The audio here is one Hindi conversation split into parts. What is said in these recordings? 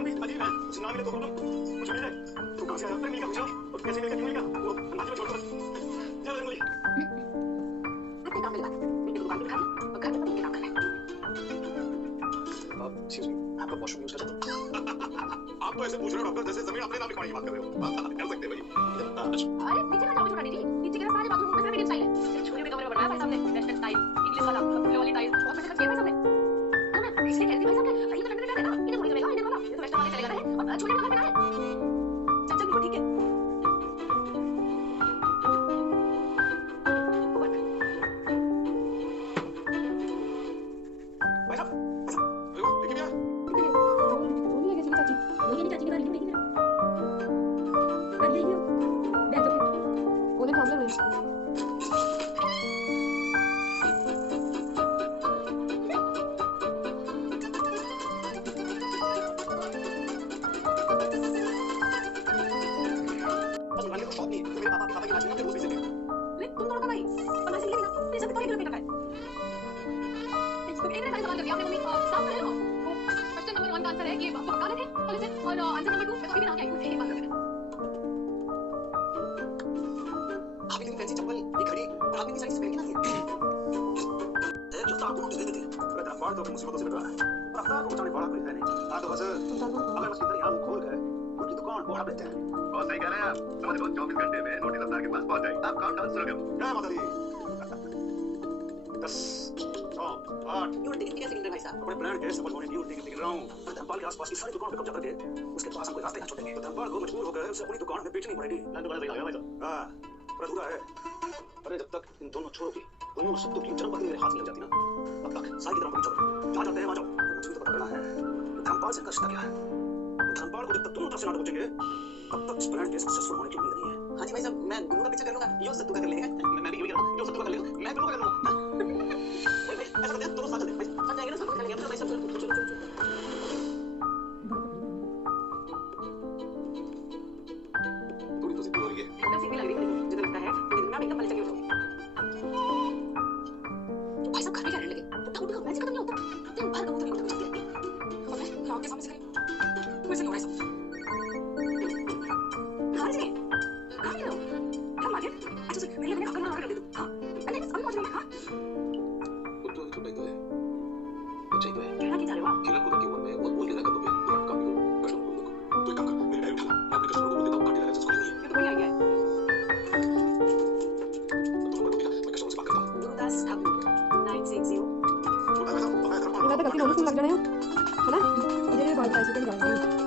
नाम भी अजीब है, उस नाम में तो प्रॉब्लम कुछ नहीं है। तू कहाँ से आया? मिल गया पूछो और कैसे मिल गया, क्यों मिल गया वो नाते में छोड़ दो बस। चल मुझे आपको काम मिला, मेरी दुकान पे खाली और घर में काम करना है। एक्सक्यूज मी, आपका वॉशरूम यूज कर सकता हूँ? आप तो ऐसे पूछ रहे हो डॉक्टर जैसे जमीन अपने नाम लिखवाने की बात कर रहे हो। कर सकते हैं भाई। अरे नीचे का जाओ, छोटा दीदी, नीचे के सारे बाथरूम में मीडियम स्टाइल है। छोटे में कमरे में बनाया भाई साहब ने, वेस्टर्न स्टाइल, इंग्लिश वाला, फुले वाली टाइल, बहुत पैसे खर्च किए भाई साहब ने। ना इसलिए कहती भाई साहब ने, ये तो लंदन में रहता है, इन्हें थोड़ी चलेगा, इंडियन वाला, ये तो वेस्टर्न वाले चलेगा है और छोटे में घर बना है। चल चल ठीक है। भाई साहब, लेकिन यार वो नहीं है किसी की चाची, वो ये नहीं चाची की बारी नहीं है। कर देखियो, बैठ जाओ, बोले प्रॉब्लम है। तो मुसीबतों से बचा है, रफ्तार को बचाने वाला कोई है नहीं। हाँ तो बस अगर बस कितनी आलू खोल गए, उनकी दुकान को हटा देते हैं। बहुत सही कह रहे हैं आप, समझ लो 24 घंटे में नोटिस रफ्तार के पास पहुंच जाएगी। आप काउंट डाउन शुरू करो। क्या माता दी? 10, 9, 8। न्यू टिकट सिलेंडर भाई साहब, अपने प्लान के सफल होने न्यू टिकट रहा हूँ। धनपाल के आसपास की सारी दुकानों पे कब्जा करके उसके पास हम कोई रास्ते ना छोड़ेंगे। तो धनपाल को मजबूर होकर उसे अपनी दुकान में बेचनी पड़ेगी। प्लान तो बड़ा सही लगा भाई साहब। हाँ, पर अधूरा है। अरे जब तक इन दोनों छोरों की दोनों शब्दों की चरम पकड़ मेरे हाथ में लग जाती ना, तब तक सारी की तरह पहुंच जाओ। जहाँ जाते हैं वहाँ जाओ। मुझे भी तो पता करना है धनपाल से कष्ट क्या है। धनपाल को जब तक दोनों तरफ से ना पहुंचेंगे तब तक इस प्लान के सक्सेसफुल होने की उम्मीद नहीं है। हाँ जी भाई साहब, मैं गुरु का पीछा कर लूंगा, यो सत्तू का कर लेगा। मैं भी यही कर रहा हूँ, यो सत्तू का कर लेगा, मैं गुरु का कर लूंगा। ऐसा करते हैं, दोनों साथ चलते हैं भाई, साथ जाएंगे ना, साथ कर लेंगे भाई साहब। चलो चलो चलो थोड़ी तो सिद्धि हो रही है, एकदम सिद्धि लग रही है मुझे तो लगता है। लेकिन मैं एकदम पहले चली उठूं भाई साहब, घर में क्या रहने लगे, उठा उठा मैच खत्म नहीं होता, दिन भर कबूतर नहीं उठा चलती रहती और मैं रात के सामने से कहीं वैसे नहीं हो रहा है सब। कहाँ से कहाँ गए हो? कहाँ मार्केट? अच्छा मेरे लिए खाकर ऑर्डर कर दे दो। हाँ मैंने अभी पहुंच रही हूँ। हाँ वो तो छोटा ही तो है, अच्छा ही तो है। कहना क्या चाह रहे हो आप? खेला कूदा की उम्र में बहुत बोल के रखा तुम्हें, तुम्हारा काम भी करो, कस्टमर को देखो। तो एक काम कर, मेरे टाइम उठा, मैं अपने कस्टमर को बोल देता हूँ काटे लाइसेंस खोलेंगे। ये तो बढ़िया आइडिया है। तो नंबर को दिखा, मैं कस्टमर से बात करता हूँ। गुरुदास ठाकुर 960। छोटा पैसा तो मैं घर पर तो गलती नोटिस लग जाने हो है ना, मुझे बहुत पैसे का निकालना है।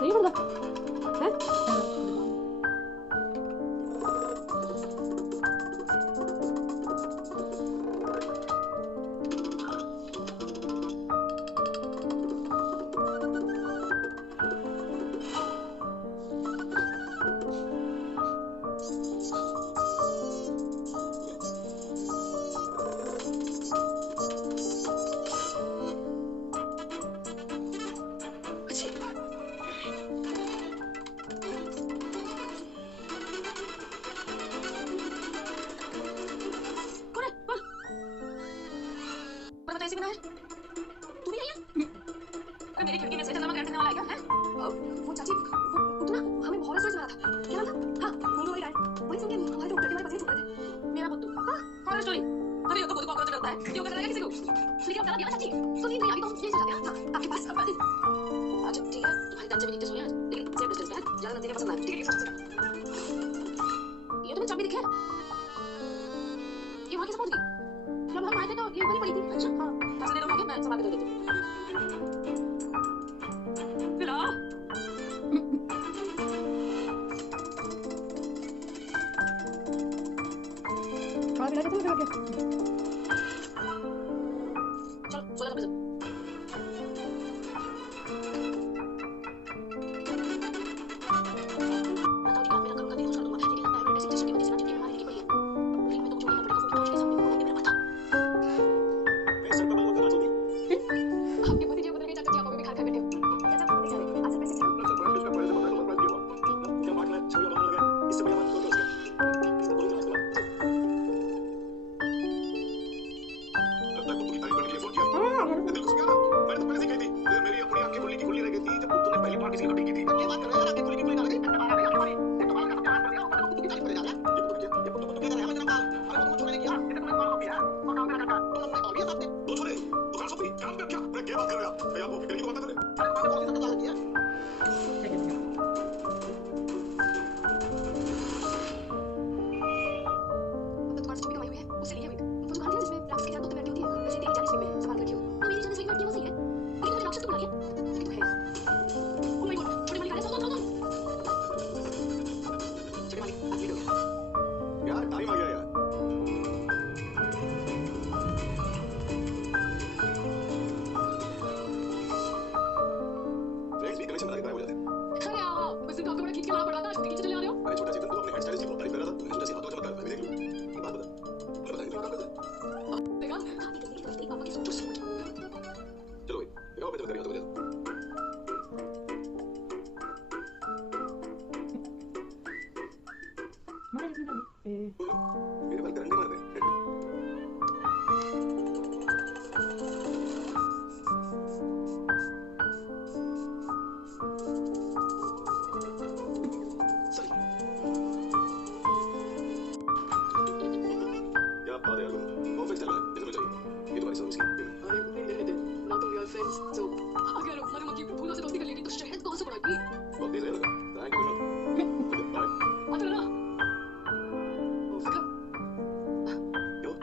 सही बोला हैं? मेरी खिड़की में से चंद्रमा कैसे वाला है क्या? वो चाची वो तो ना हमें बहुत सोच रहा था, क्या नाम था? हाँ नीलू वाली गाय, वही सुन के हमारे तो डर के मारे पसीने छूट रहे थे। मेरा पुत्तू हॉरर स्टोरी, अरे ये तो खुद को कॉकरोच करता है, ये करता है किसी को, लेकिन अब डरा दिया ना चाची, सुनिए नहीं अभी तो हम यही सोच रहे हैं। हाँ आपके पास अब अच्छा ठीक है, तुम्हारी दांत भी नीचे सोए हैं लेकिन सेफ डिस्टेंस पे है, ज्यादा नजदीक पसंद नहीं। ठीक है ये तुम्हें चाबी दिखे, ये वहाँ कैसे पहुँच गई? जब हम आए थे तो ये वहीं पड़ी थी। अच्छा हाँ पैसे दे दो, मैं संभाल के दे देती हूँ। खाना पीना कैसे लगा? चल 16 रुपए बात है यार, परफेक्ट चल रहा है, इतना चाहिए। ये तुम्हारी सर्विस की पेमेंट। अरे मेरे ना तो वी आर फ्रेंड्स, सो अगर मधुमक्खी फूलों से दोस्ती कर लेगी तो शहद कहाँ से पड़ेगी? बहुत तेज है लगा। Thank you. Okay bye. आता ना। ओ फिकर क्यों?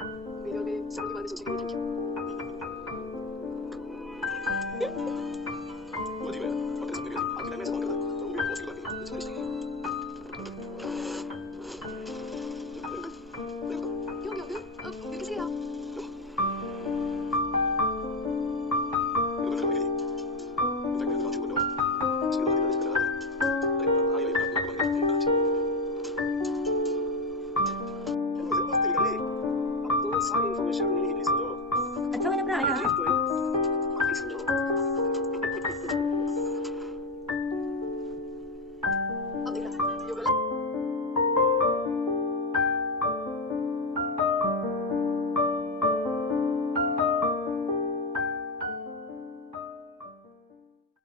वीडियो में सबकी बातें सोचने के लिए थैंक यू। वो जी मैं और कैसे आपके टाइम में ऐसे कौन करता है? तो वो भी बॉस की बात नहीं है। It's very